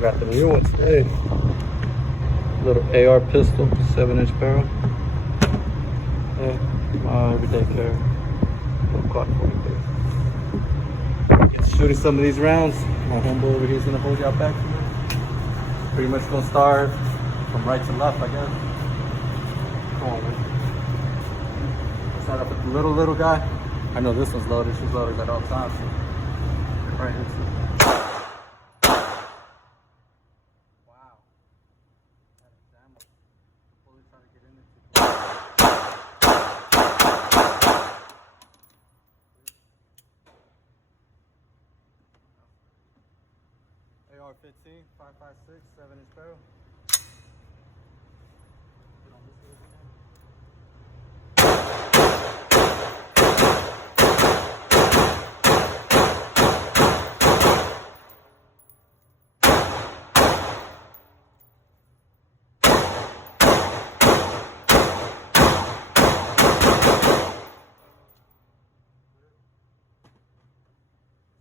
Got the new ones today. Little AR pistol, 7-inch barrel. Yeah, my everyday carry. Little Glock 43. It's shooting some of these rounds. My homeboy over here is gonna hold y'all back from me. Pretty much gonna start from right to left, I guess. Come on, man. Start up with the little guy. I know this one's loaded. She's loaded at all times. So. Right here. Wow. That is damn. Fully trying to get in it. AR-15, 5.56, 7-inch barrel. Get on this side again.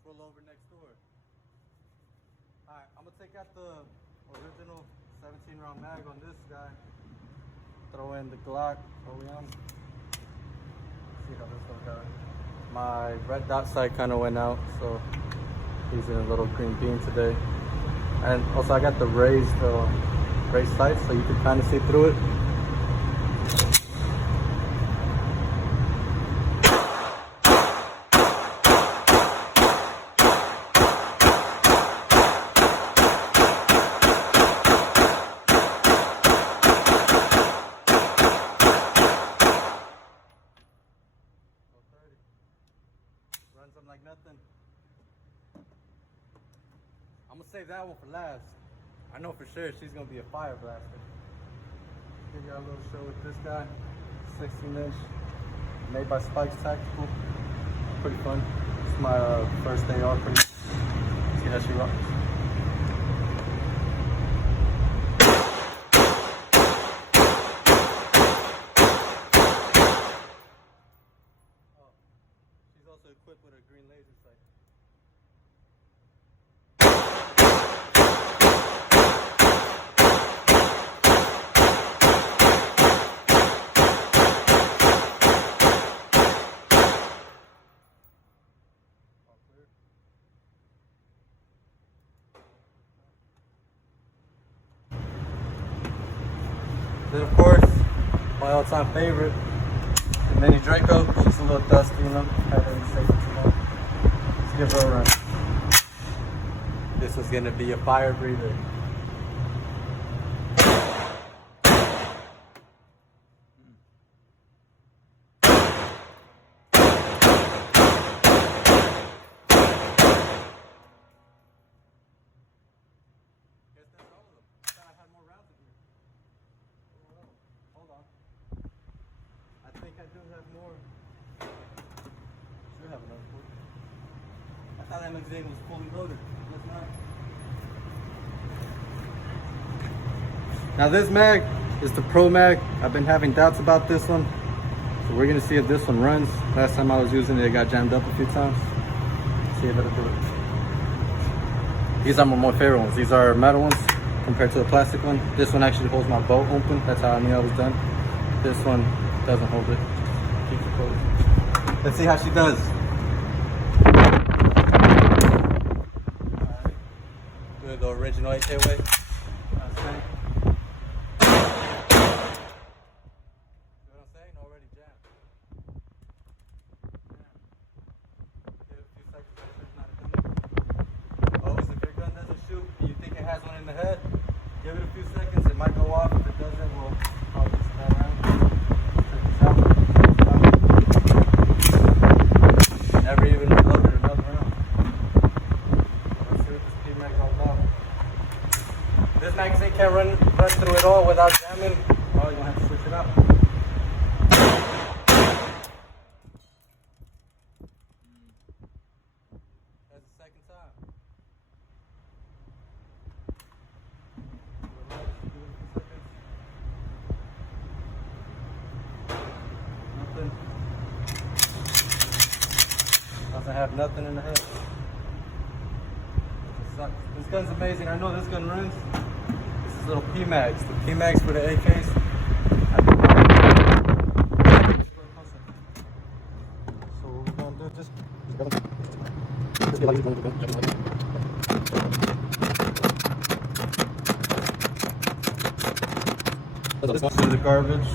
Roll over next door. Alright, I'm gonna take out the original 17-round mag on this guy. Throw in the Glock OEM. See how this one goes. My red dot sight kind of went out, so he's in a little green beam today. And also I got the raised sights, so you can kind of see through it. Runs them like nothing. I'm gonna save that one for last. I know for sure she's gonna be a fire blaster. Give y'all a little show with this guy. 16-inch, made by Spikes Tactical. Pretty fun. It's my first AR. See how she rocks. Also equipped with a green laser sight. All clear. Then of course, my all-time favorite, the Mini Draco. She's a little dusty, you know. Had her in the safe too long. Let's give her a run. This is gonna be a fire breather. Guess that's all of them. I thought I had more rounds in here. Hold on. I think I do have more. Should have another one. I thought that magazine was fully loaded. It's not. Now this mag is the Pro Mag. I've been having doubts about this one. So we're gonna see if this one runs. Last time I was using it, it got jammed up a few times. See if it'll do it. These are my more favorite ones. These are metal ones compared to the plastic one. This one actually holds my bolt open. That's how I knew I was done. This one doesn't hold it. Keeps it closed. Let's see how she does. Alright. Do the original 8K way. See what I'm saying? Already jammed. Give it a few seconds, make sure it's not a gun. Always, if your gun doesn't shoot and you think it has one in the head, give it a few seconds. It might go off. If it doesn't, we'll probably just that around. Never even loaded another round. Let's see what this P-Mag's all about. This magazine can't run through it all without jamming. Oh, you're gonna have to switch it up. That's the second time. Nothing. Doesn't have nothing in the head. This sucks. This gun's amazing. I know this gun runs. This is little P-Mags. The P-Mags for the AKs. So what we're gonna do, just to the garbage.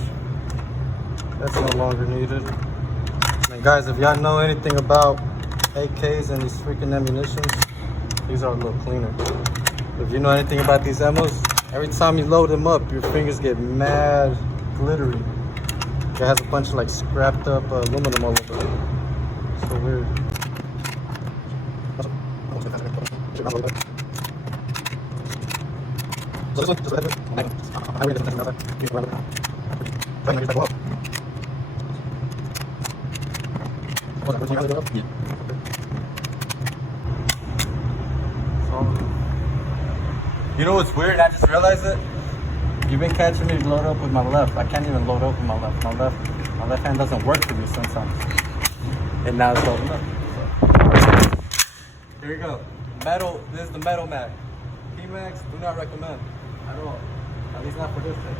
That's no longer needed. And guys, if y'all know anything about AKs and these freaking ammunitions, these are a little cleaner. If you know anything about these ammos, every time you load them up, your fingers get mad glittery. It has a bunch of like scrapped up aluminum all over it. So weird. You know what's weird? I just realized it. You've been catching me load up with my left. I can't even load up with my left. My left hand doesn't work for me sometimes. And now it's loading up. So. Here we go. Metal. This is the metal mag. P-Mags do not recommend at all. At least not for this thing.